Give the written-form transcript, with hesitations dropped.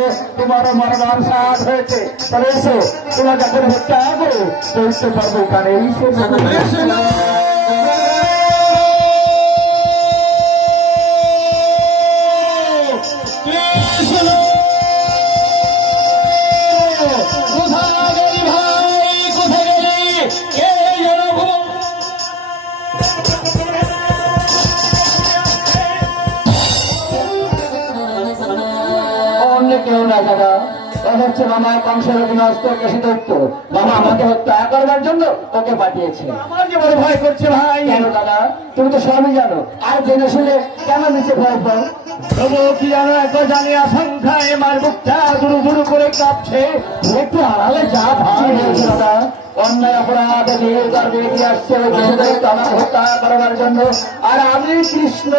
হয়েছে, তোমারও মরবার সাথ হয়েছে। তবে এসো, তোমাকে এখন হত্যা করো, চৈত্র পর্ব এখানেই শেষ হলো। কেউ না দাদা, হচ্ছে মামা কংসের অধীনস্থ কেশিদত্ত। মামা আমাকে হত্যা করবার জন্য ওকে পাঠিয়েছে। আমার যে বড় ভয় করছে ভাই। কেন দাদা? তুমি তো সবই জানো, আর জেনে শুনে কেন নিচে ভয় পাও? তবু কি জানো, এত জানি আশঙ্কায় আমার বুকটা দুরু দুরু করে কাঁপছে। একটু আড়ালে যা ভাই বলছে দাদা। অন্যায় অপরাধ নিয়ে আসছে ওই কেশিদত্ত আমাকে হত্যা করবার জন্য, আর আমি কৃষ্ণ